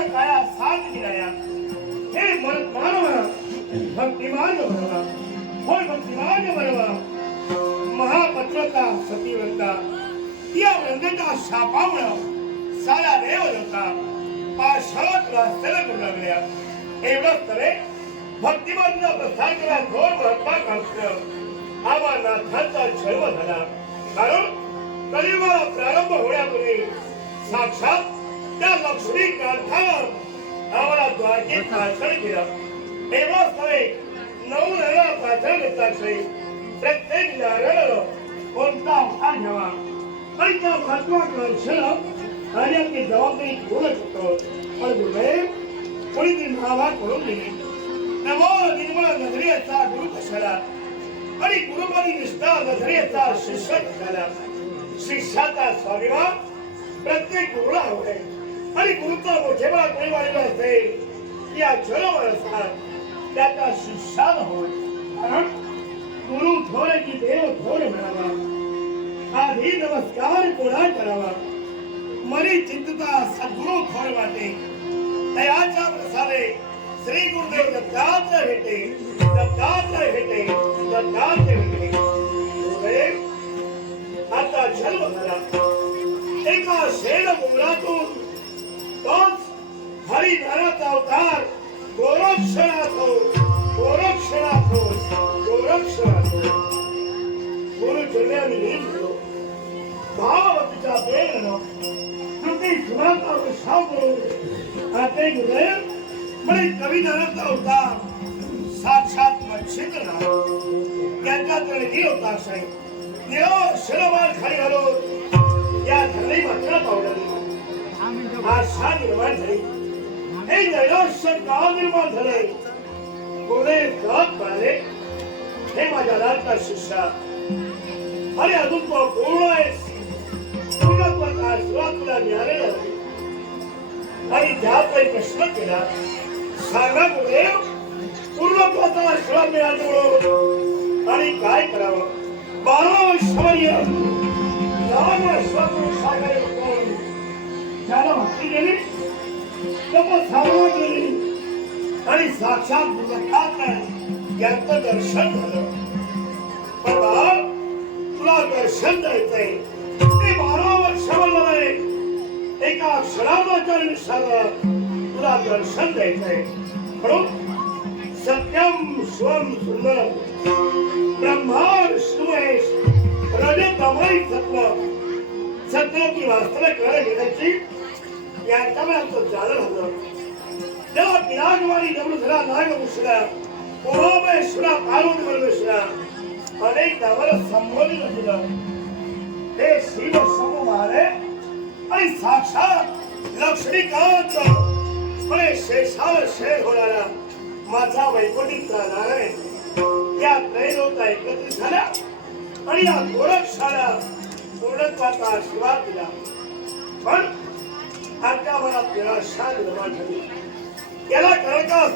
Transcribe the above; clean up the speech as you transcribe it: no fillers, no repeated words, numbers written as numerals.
काळ काळा साथ दिलाया हे मानव भक्तिमान भरवा होय भक्तिमान भरवा महापत्रका सतीवंता या वृंदेचा शापामुळं सारा देव होता पाशात रस्त्याला करू लागल्या एवढंच तरे भक्तिमानचा प्रसार केला घोर महत्वा काढतं आम्हा नाथांचा जन्म झाला कारण कलियुगाला प्रारंभ होण्यापूर्वी साक्षात त्या लक्ष्मी कांतानं आम्हाला द्वारकेत भाषण केलं एवढंच तरे 9 नव्या भाषण घेतल्याशिवाय प्रत्येक नारायणानं कोणता अवतार घ्यावा आणि त्या महत्वाचं क्षण आणि आपली जबाबदारी पूर्ण शकतो पण गुरुदेव कोणी ती महाभारत करून दिली नमो निर्मळ नजरेचा गुरु कशाला आणि गुरुपदी निष्ठा नजरेचा शिष्य कशाला शिष्याचा स्वाभिमान प्रत्येक गुरुला हवंय आणि गुरुचा मोठेपणा कोणी वाढलेला असेल या जन्मरसात त्याचा शिष्याला होय कारण गुरु थोर की देव थोर म्हणावा आधी नमस्कार कोणा करावा मरी चिंतता सद्गुरु थोर वाटे दयाच्या प्रसारे श्री गुरुदेव दत्तात्रय भेटे दत्तात्रय भेटे दत्तात्रय भेटे गुरुदेव आता जन्म झाला एका शेण मुंगरातून तोच हरिधराचा अवतार गोरक्षणात हो गोरक्षणात हो गोरक्षणात हो गुरु चरणांनी लीन झालो भाववतीच्या प्रेरणेनं कृती सुराचा विश्वास करून आता गुरुदेव म्हणजे कविदाराचा अवतार साक्षात मच्छिंद्र त्यांच्याकडे नी होता असाय शिरवार खाली घालून या धरणी मात्र पावलं आशा निर्माण झाली हे नैराश्य का निर्माण झाले गुरुदेव कळत पळाले हे माझ्या लाडका शिष्या अरे अजून तो पूर्ण आहेस पूर्णत्वाचा आशीर्वाद तुला मिळालेला आणि ज्या काही प्रश्न केला सांगा गुरुदेव पूर्णत्वाचा आशीर्वाद मिळाल्यामुळं आणि काय करावं 12 वर्षावर्य सागर ज्याला भक्ती केली तपसाधना केली आणि साक्षात दत्तात्रय यांचं दर्शन झालं पण तुला दर्शन द्यायचंय ते 12 वर्षावर एका क्षणाचा निष्ठाला तुला दर्शन द्यायचंय म्हणून सत्यम शिवम सुंदरम ब्रह्मा विष्णुमहेश रजतमय सत्व सत्य की वास्तविक कळा घेण्याची यांच्यामुळे आमचं जाणं झालं तेव्हा पिनाकवाणी दमृधरा नागभूषणा उमामहेश्वरा पार्वती परमेश्वरा अनेक नावाला संबोधित केलं हे शिव समूह आणि साक्षात लक्ष्मीकांत म्हणे शेषावर शेर होणारा माझा वैकुंठीचा नारायण या त्रैलोका एकत्रित झाला आणि या गोरक्षाला पूर्णत्वाचा आशीर्वाद दिला पण आमच्या मनात निराशा निर्माण झाली याला कारण का